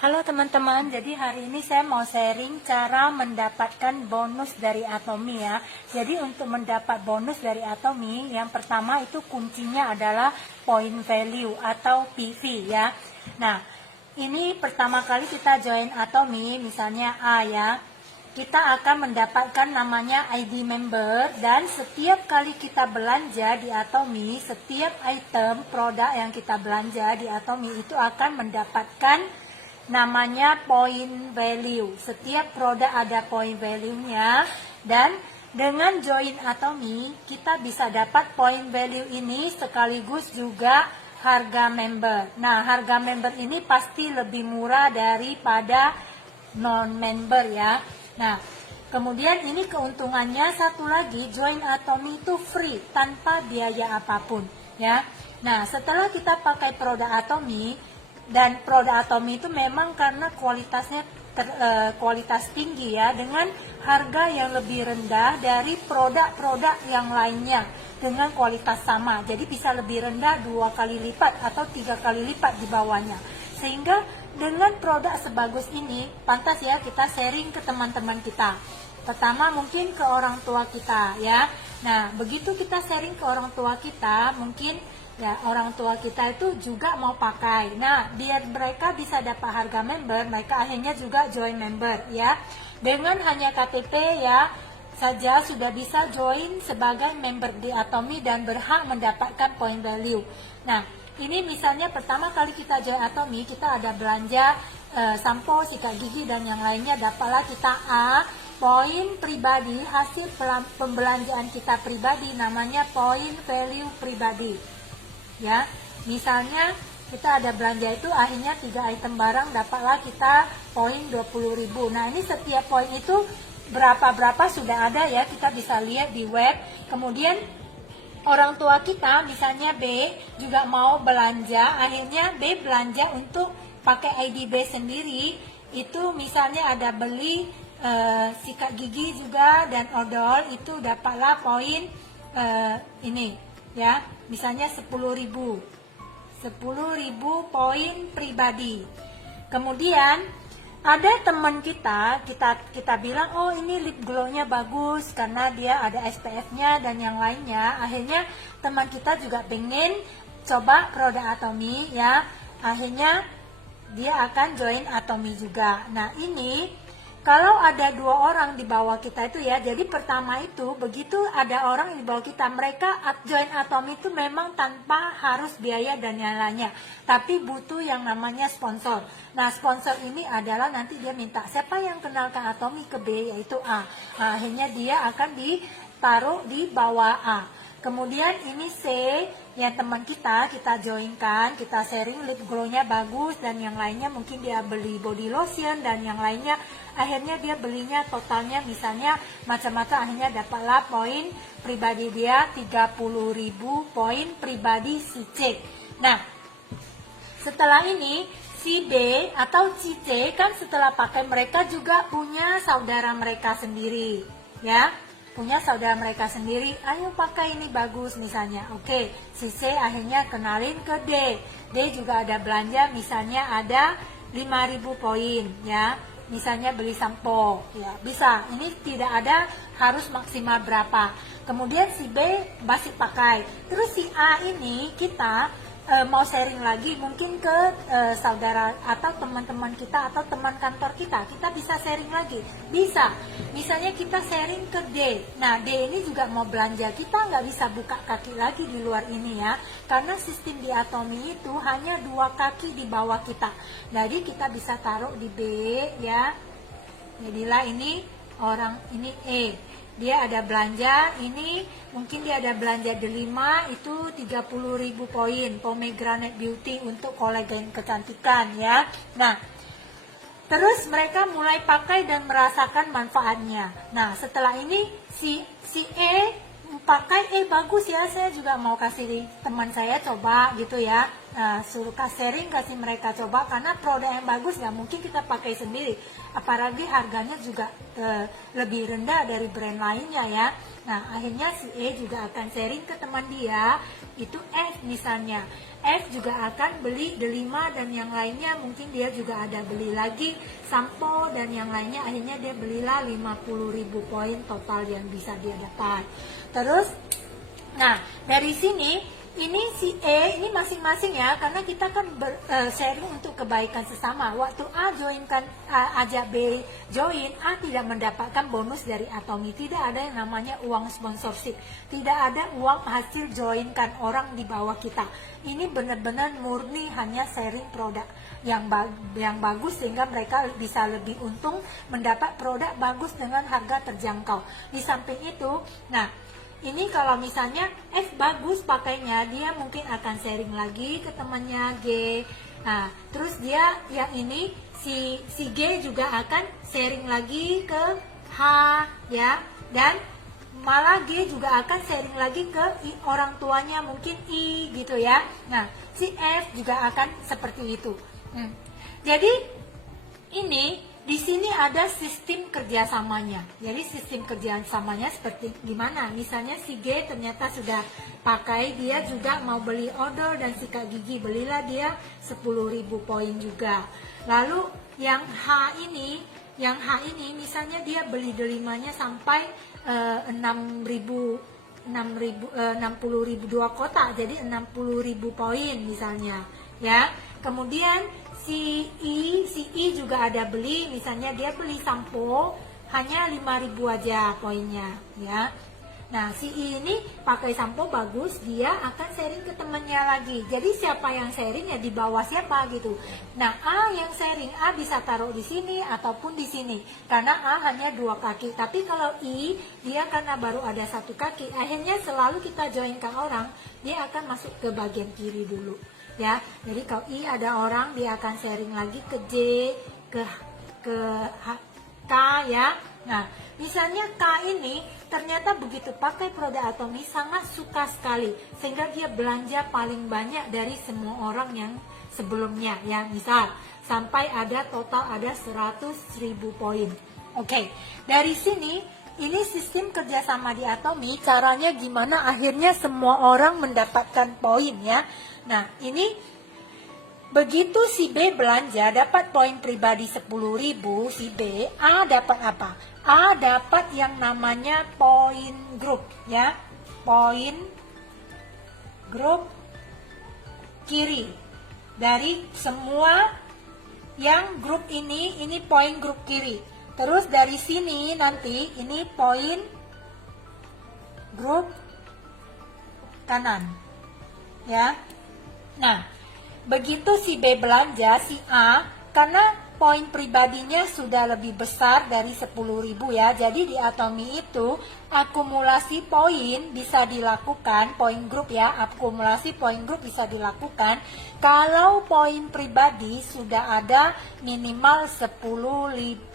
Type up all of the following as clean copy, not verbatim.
Halo teman-teman, jadi hari ini saya mau sharing cara mendapatkan bonus dari Atomi ya. Jadi untuk mendapat bonus dari Atomi, yang pertama itu kuncinya adalah point value atau PV ya. Nah, ini pertama kali kita join Atomi, misalnya A ya. Kita akan mendapatkan namanya ID member, dan setiap kali kita belanja di Atomi, setiap item produk yang kita belanja di Atomi itu akan mendapatkan namanya point value. Setiap produk ada point value-nya, dan dengan join Atomi kita bisa dapat point value ini sekaligus juga harga member. Nah, harga member ini pasti lebih murah daripada non-member ya. Nah, kemudian ini keuntungannya satu lagi, join Atomi itu free tanpa biaya apapun ya. Nah, setelah kita pakai produk Atomi, dan produk Atomi itu memang karena kualitasnya kualitas tinggi ya, dengan harga yang lebih rendah dari produk-produk yang lainnya dengan kualitas sama. Jadi bisa lebih rendah 2 kali lipat atau 3 kali lipat di bawahnya. Sehingga dengan produk sebagus ini pantas ya kita sharing ke teman-teman kita. Pertama mungkin ke orang tua kita ya. Nah, begitu kita sharing ke orang tua kita, mungkin ya orang tua kita itu juga mau pakai. Nah, biar mereka bisa dapat harga member, mereka akhirnya juga join member ya. Dengan hanya KTP ya saja sudah bisa join sebagai member di Atomi dan berhak mendapatkan point value. Nah, ini misalnya pertama kali kita join Atomi, kita ada belanja sampo, sikat gigi dan yang lainnya, dapatlah kita A, poin pribadi, hasil pembelanjaan kita pribadi, namanya point value pribadi. Ya, misalnya kita ada belanja itu akhirnya 3 item barang, dapatlah kita poin 20.000. Nah, ini setiap poin itu berapa sudah ada ya, kita bisa lihat di web. Kemudian orang tua kita misalnya B juga mau belanja, akhirnya B belanja untuk pakai ID B sendiri, itu misalnya ada beli sikat gigi juga dan odol, itu dapatlah poin ini ya, misalnya 10.000 poin pribadi. Kemudian ada teman kita bilang, oh ini lip glow-nya bagus karena dia ada SPF-nya dan yang lainnya. Akhirnya teman kita juga pengen coba produk Atomi ya, akhirnya dia akan join Atomi juga. Nah, ini kalau ada 2 orang di bawah kita itu ya, jadi pertama itu begitu ada orang di bawah kita, mereka join Atomi itu memang tanpa harus biaya dan yang lainnya, tapi butuh yang namanya sponsor. Nah, sponsor ini adalah nanti dia minta siapa yang kenalkan Atomi ke B, yaitu A. Nah, akhirnya dia akan ditaruh di bawah A. Kemudian ini C, ya teman kita joinkan, kita sharing lip glow-nya bagus dan yang lainnya, mungkin dia beli body lotion dan yang lainnya, akhirnya dia belinya totalnya misalnya macam-macam, akhirnya dapatlah poin pribadi dia 30.000 poin pribadi si C. Nah, setelah ini si B atau si C kan setelah pakai, mereka juga punya saudara mereka sendiri ya, punya saudara mereka sendiri, ayo pakai ini bagus misalnya. Oke, si C akhirnya kenalin ke D. D juga ada belanja, misalnya ada 5.000 poin ya, misalnya beli sampo ya, bisa. Ini tidak ada harus maksimal berapa. Kemudian si B masih pakai. Terus si A ini kita mau sharing lagi mungkin ke saudara atau teman-teman kita atau teman kantor kita bisa sharing lagi, bisa. Misalnya kita sharing ke D. Nah, D ini juga mau belanja, kita nggak bisa buka kaki lagi di luar ini ya, karena sistem di Atomi itu hanya 2 kaki di bawah kita. Jadi kita bisa taruh di B ya. Jadilah ini orang ini E, dia ada belanja, ini mungkin dia ada belanja delima, itu 30.000 poin pomegranate beauty untuk kolagen kecantikan ya. Nah, terus mereka mulai pakai dan merasakan manfaatnya. Nah, setelah ini si E pakai, bagus ya, saya juga mau kasih teman saya coba gitu ya. suruh sharing, kasih mereka coba, karena produk yang bagus nggak mungkin kita pakai sendiri, apalagi harganya juga lebih rendah dari brand lainnya ya. Nah akhirnya si E juga akan sharing ke teman dia, itu F misalnya. F juga akan beli delima dan yang lainnya, mungkin dia juga ada beli lagi sampo dan yang lainnya, akhirnya dia belilah 50.000 poin total yang bisa dia dapat. Terus nah dari sini ini si E ini masing-masing ya, karena kita kan sharing untuk kebaikan sesama. Waktu A joinkan ajak B join, A tidak mendapatkan bonus dari Atomi, tidak ada yang namanya uang sponsorship, tidak ada uang hasil joinkan orang di bawah kita. Ini benar-benar murni hanya sharing produk yang bagus, sehingga mereka bisa lebih untung mendapat produk bagus dengan harga terjangkau. Di samping itu, nah ini kalau misalnya F bagus pakainya, dia mungkin akan sharing lagi ke temannya G. Nah, terus dia yang ini si G juga akan sharing lagi ke H ya, dan malah G juga akan sharing lagi ke orang tuanya, mungkin I gitu ya. Nah, si F juga akan seperti itu. Jadi ini di sini ada sistem kerjasamanya. Jadi sistem kerjasamanya seperti gimana? Misalnya si G ternyata sudah pakai, dia juga mau beli order, dan si Kak Gigi belilah dia 10.000 poin juga. Lalu yang H ini misalnya dia beli delimanya sampai 60.000 dua kotak, jadi 60.000 poin misalnya ya. Kemudian si I juga ada beli, misalnya dia beli sampo hanya 5.000 aja poinnya ya. Nah si I ini pakai sampo bagus, dia akan sharing ke temannya lagi. Jadi siapa yang sharing ya di bawah siapa gitu. Nah A yang sharing, A bisa taruh di sini ataupun di sini, karena A hanya 2 kaki. Tapi kalau I, dia karena baru ada 1 kaki, akhirnya selalu kita joinkan orang, dia akan masuk ke bagian kiri dulu ya. Jadi kalau I ada orang, dia akan sharing lagi ke J, ke K ya. Nah misalnya K ini ternyata begitu pakai produk Atomi sangat suka sekali, sehingga dia belanja paling banyak dari semua orang yang sebelumnya ya. Misal sampai ada total ada 100.000 poin. Oke, dari sini ini sistem kerjasama di Atomi, caranya gimana akhirnya semua orang mendapatkan poin ya. Nah ini begitu si B belanja dapat poin pribadi 10.000, si B, A dapat apa? A dapat yang namanya poin grup ya, poin grup kiri. Dari semua yang grup ini poin grup kiri. Terus dari sini nanti ini poin grup kanan ya. Nah begitu si B belanja, si A karena poin pribadinya sudah lebih besar dari 10.000 ya. Jadi di Atomi itu akumulasi poin bisa dilakukan, poin grup ya, akumulasi poin grup bisa dilakukan kalau poin pribadi sudah ada minimal 10.000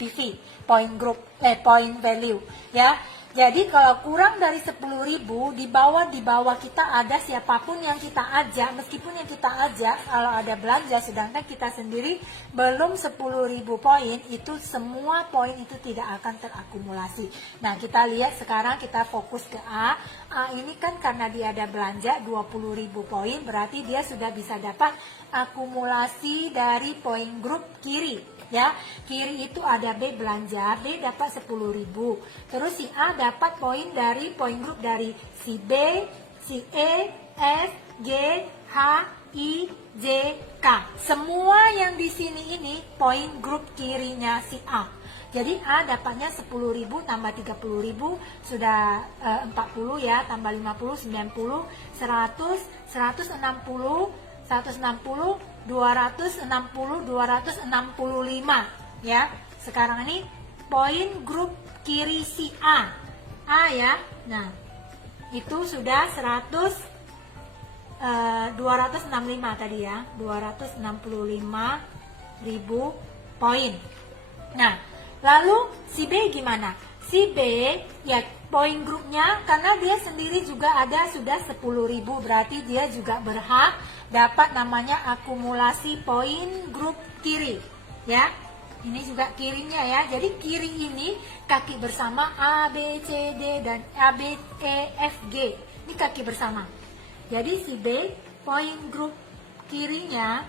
PV, poin grup poin value ya. Jadi kalau kurang dari 10.000, di bawah kita ada siapapun yang kita ajak, meskipun yang kita ajak kalau ada belanja, sedangkan kita sendiri belum 10.000 poin, itu semua poin itu tidak akan terakumulasi. Nah kita lihat sekarang, kita fokus ke A. A ini kan karena dia ada belanja 20.000 poin, berarti dia sudah bisa dapat akumulasi dari poin grup kiri. Ya, kiri itu ada B belanja, B dapat 10.000. Terus si A dapat poin dari poin grup dari si B, si E, F, G, H, I, J, K. Semua yang di sini ini poin grup kirinya si A. Jadi A dapatnya 10.000 tambah 30.000 sudah 40 ya, tambah 50, 90, 100, 160, 260, 265 ya. Sekarang ini poin grup kiri si A ya. Nah itu sudah 265 tadi ya, 265.000 poin. Nah lalu si B gimana? Si B, ya poin grupnya karena dia sendiri juga ada sudah 10.000, berarti dia juga berhak dapat namanya akumulasi poin grup kiri. Ya, ini juga kirinya ya. Jadi kiri ini kaki bersama A, B, C, D, dan A, B, E, F, G. Ini kaki bersama. Jadi si B, poin grup kirinya,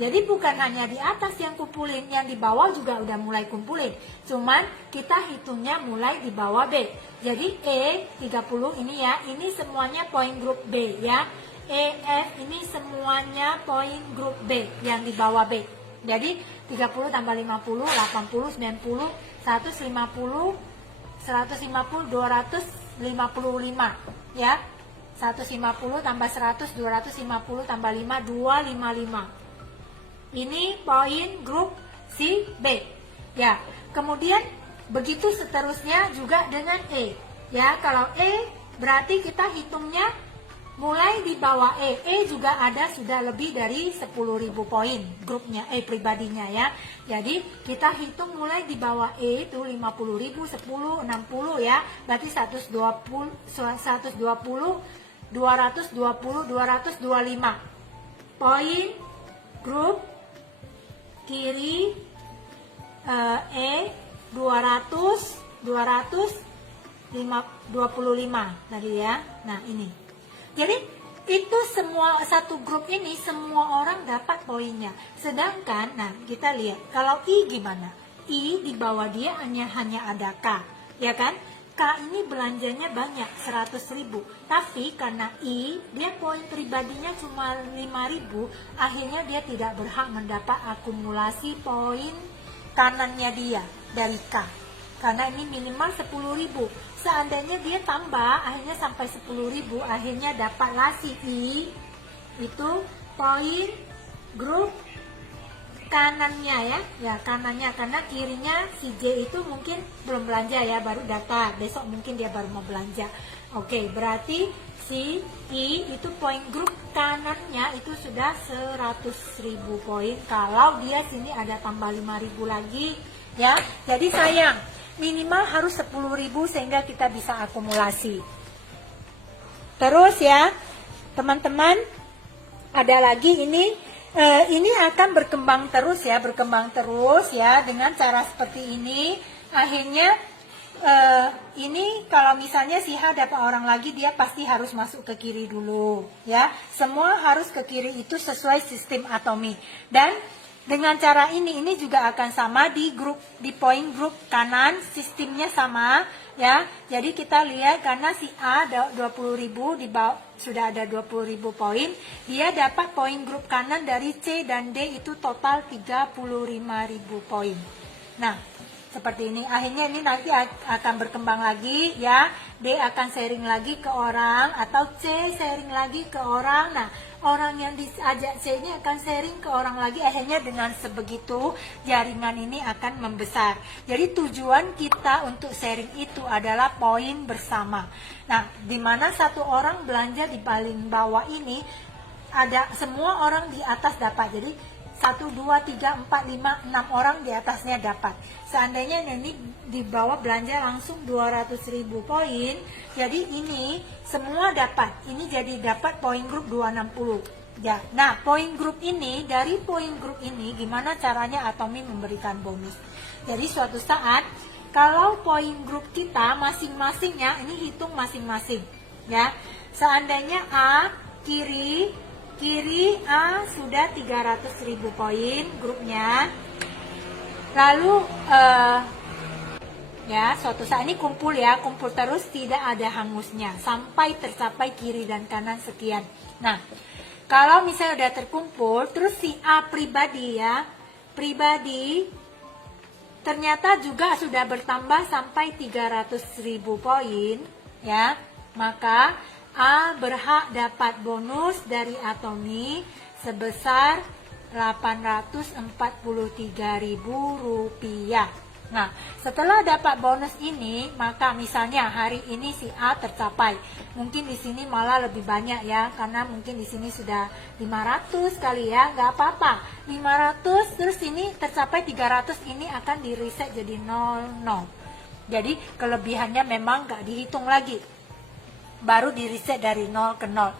jadi bukan hanya di atas yang kumpulin, yang di bawah juga udah mulai kumpulin. Cuman kita hitungnya mulai di bawah B. Jadi E 30 ini ya, ini semuanya poin grup B ya. E, F ini semuanya poin grup B yang di bawah B. Jadi 30 tambah 50, 80, 90, 150, 150, 255 ya. 150 tambah 100, 250 tambah 5, 255. Ini poin grup si B. Ya, kemudian begitu seterusnya juga dengan E. Ya, kalau E berarti kita hitungnya mulai di bawah E. E juga ada sudah lebih dari 10.000 poin grupnya E pribadinya ya. Jadi kita hitung mulai di bawah E itu 50.000, 10, 60 ya. Berarti 120, 225 poin grup kiri E 225 tadi ya. Nah ini, jadi itu semua satu grup ini semua orang dapat poinnya. Sedangkan nah kita lihat kalau I gimana? I di bawah dia hanya ada K, ya kan? K ini belanjanya banyak 100.000, tapi karena I dia poin pribadinya cuma 5.000, akhirnya dia tidak berhak mendapat akumulasi poin kanannya dia dari K, karena ini minimal 10.000. Seandainya dia tambah akhirnya sampai 10.000, akhirnya dapatlah si I itu poin grup kanannya ya kanannya, karena kirinya si J itu mungkin belum belanja ya, baru data, besok mungkin dia baru mau belanja. Oke, berarti si I itu poin grup kanannya itu sudah 100.000 poin. Kalau dia sini ada tambah 5.000 lagi ya, jadi sayang minimal harus 10.000 sehingga kita bisa akumulasi. Terus ya teman-teman, ada lagi ini akan berkembang terus ya dengan cara seperti ini. Akhirnya ini kalau misalnya si H dapat orang lagi, dia pasti harus masuk ke kiri dulu ya. Semua harus ke kiri itu sesuai sistem atomi. Dan dengan cara ini juga akan sama di poin grup kanan, sistemnya sama ya. Jadi kita lihat karena si A 20.000 di bawah sudah ada 20.000 poin, dia dapat poin grup kanan dari C dan D itu total 35.000 poin. Nah, seperti ini. Akhirnya ini nanti akan berkembang lagi ya. D akan sharing lagi ke orang atau C sharing lagi ke orang. Nah, orang yang diajak C ini akan sharing ke orang lagi. Akhirnya dengan sebegitu jaringan ini akan membesar. Jadi tujuan kita untuk sharing itu adalah poin bersama. Nah, di mana satu orang belanja di paling bawah ini ada semua orang di atas dapat. Jadi 1, 2, 3, 4, 5, 6 orang di atasnya dapat. Seandainya ini di bawah belanja langsung 200.000 poin, jadi ini semua dapat. Ini jadi dapat poin grup 260. Ya. Nah, poin grup ini, dari poin grup ini gimana caranya atomi memberikan bonus. Jadi suatu saat kalau poin grup kita masing-masingnya, ini hitung masing-masing ya. Seandainya A kiri A sudah 300.000 poin grupnya. Lalu ya suatu saat ini kumpul terus, tidak ada hangusnya sampai tercapai kiri dan kanan sekian. Nah, kalau misalnya udah terkumpul terus si A pribadi ternyata juga sudah bertambah sampai 300.000 poin ya, maka A berhak dapat bonus dari atomi sebesar Rp843.000. Nah, setelah dapat bonus ini, maka misalnya hari ini si A tercapai. Mungkin di sini malah lebih banyak ya, karena mungkin di sini sudah 500 kali ya, nggak apa-apa. 500 terus ini tercapai 300, ini akan di reset jadi 00. Jadi kelebihannya memang nggak dihitung lagi, baru di reset dari 0 ke 0.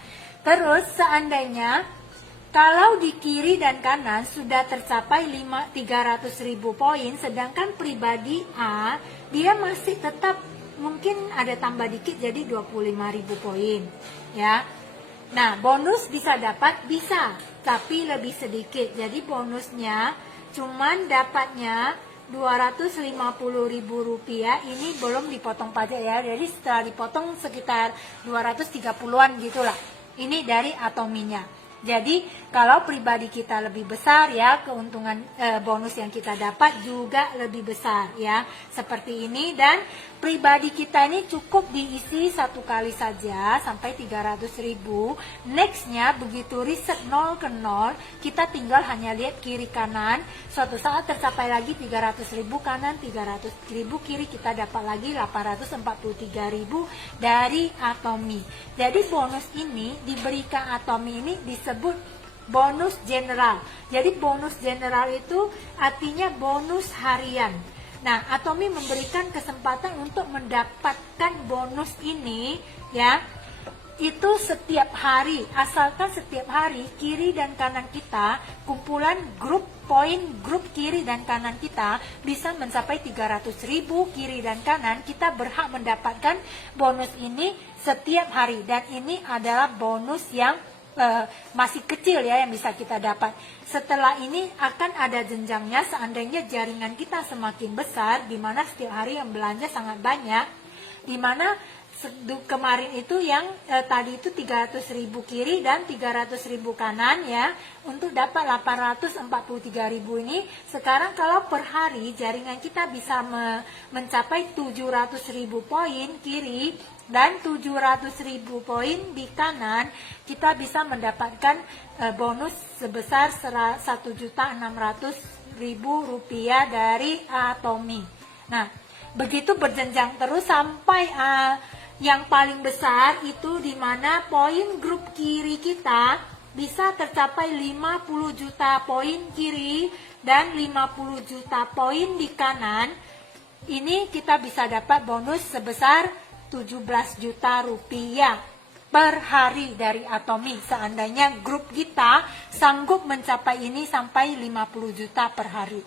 Terus seandainya kalau di kiri dan kanan sudah tercapai 300.000 poin, sedangkan pribadi A dia masih tetap mungkin ada tambah dikit jadi 25.000 poin, ya. Nah, bonus bisa dapat, bisa, tapi lebih sedikit. Jadi bonusnya cuman dapatnya 250.000 rupiah, ini belum dipotong pajak ya. Jadi setelah dipotong sekitar 230-an gitulah. Ini dari Atominya. Jadi kalau pribadi kita lebih besar ya, keuntungan bonus yang kita dapat juga lebih besar ya, seperti ini. Dan pribadi kita ini cukup diisi satu kali saja sampai 300.000. Nextnya begitu riset 0 ke 0, kita tinggal hanya lihat kiri kanan. Suatu saat tercapai lagi 300.000 kanan, 300.000 kiri, kita dapat lagi 843.000 dari Atomi. Jadi bonus ini diberikan Atomi ini disebut bonus general. Jadi bonus general itu artinya bonus harian. Nah, Atomi memberikan kesempatan untuk mendapatkan bonus ini ya, itu setiap hari, asalkan setiap hari kiri dan kanan kita, kumpulan grup poin grup kiri dan kanan kita bisa mencapai 300.000 kiri dan kanan, kita berhak mendapatkan bonus ini setiap hari. Dan ini adalah bonus yang masih kecil ya yang bisa kita dapat. Setelah ini akan ada jenjangnya seandainya jaringan kita semakin besar, di mana setiap hari yang belanja sangat banyak, di mana kemarin itu yang tadi itu 300.000 kiri dan 300.000 kanan ya, untuk dapat 843.000 ini. Sekarang kalau per hari jaringan kita bisa mencapai 700.000 poin kiri dan 700.000 poin di kanan, kita bisa mendapatkan bonus sebesar 1.600.000 rupiah dari Atomi. Nah, begitu berjenjang terus sampai yang paling besar itu di mana poin grup kiri kita bisa tercapai 50 juta poin kiri dan 50 juta poin di kanan. Ini kita bisa dapat bonus sebesar 17 juta rupiah per hari dari Atomi. Seandainya grup kita sanggup mencapai ini sampai 50 juta per hari.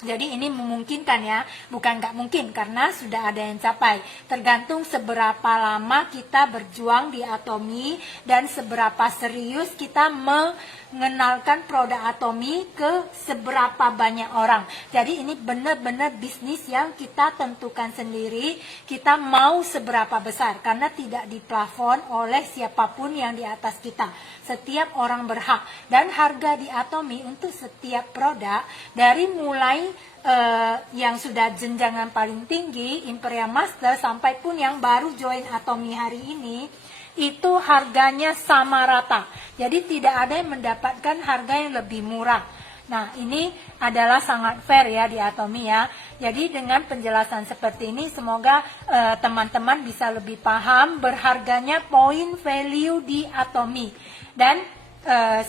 Jadi ini memungkinkan ya, bukan nggak mungkin karena sudah ada yang capai. Tergantung seberapa lama kita berjuang di Atomi dan seberapa serius kita mengenalkan produk Atomi ke seberapa banyak orang. Jadi ini benar-benar bisnis yang kita tentukan sendiri, kita mau seberapa besar karena tidak diplafon oleh siapapun yang di atas kita. Setiap orang berhak, dan harga di Atomi untuk setiap produk dari mulai yang sudah jenjangan paling tinggi Imperial Master sampai pun yang baru join Atomi hari ini, itu harganya sama rata. Jadi tidak ada yang mendapatkan harga yang lebih murah. Nah, ini adalah sangat fair ya di Atomi ya. Jadi dengan penjelasan seperti ini semoga teman-teman bisa lebih paham berharganya poin value di Atomi. Dan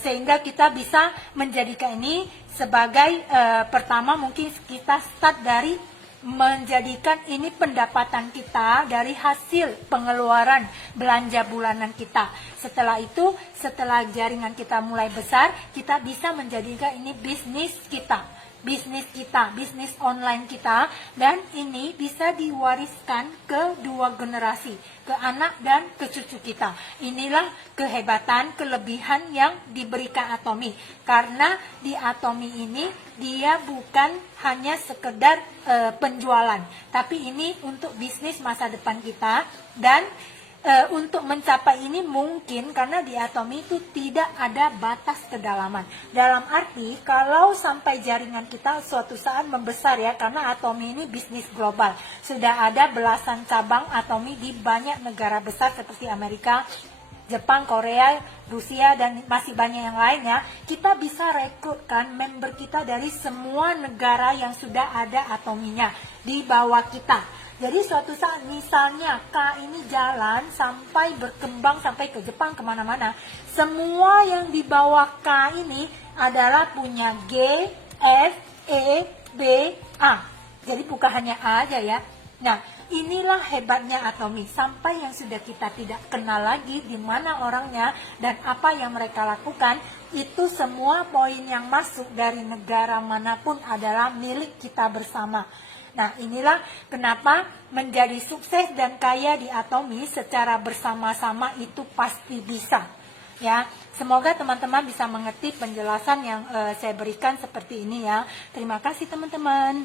sehingga kita bisa menjadikan ini sebagai pertama mungkin kita start dari menjadikan ini pendapatan kita dari hasil pengeluaran belanja bulanan kita. Setelah itu, setelah jaringan kita mulai besar, kita bisa menjadikan ini bisnis kita, bisnis online kita, dan ini bisa diwariskan ke dua generasi, ke anak dan ke cucu kita. Inilah kehebatan, kelebihan yang diberikan Atomi. Karena di Atomi ini dia bukan hanya sekedar penjualan, tapi ini untuk bisnis masa depan kita. Dan untuk mencapai ini mungkin karena di Atomi itu tidak ada batas kedalaman. Dalam arti kalau sampai jaringan kita suatu saat membesar ya, karena Atomi ini bisnis global. Sudah ada belasan cabang Atomi di banyak negara besar seperti Amerika, Jepang, Korea, Rusia, dan masih banyak yang lainnya. Kita bisa rekrutkan member kita dari semua negara yang sudah ada Atominya di bawah kita. Jadi suatu saat misalnya K ini jalan sampai berkembang sampai ke Jepang kemana-mana, semua yang di bawah K ini adalah punya G, F, E, B, A. Jadi bukan hanya A aja ya. Nah, inilah hebatnya Atomi. Sampai yang sudah kita tidak kenal lagi di mana orangnya dan apa yang mereka lakukan, itu semua poin yang masuk dari negara manapun adalah milik kita bersama. Nah, inilah kenapa menjadi sukses dan kaya di Atomi secara bersama-sama itu pasti bisa. Ya, semoga teman-teman bisa mengerti penjelasan yang saya berikan seperti ini ya. Terima kasih teman-teman.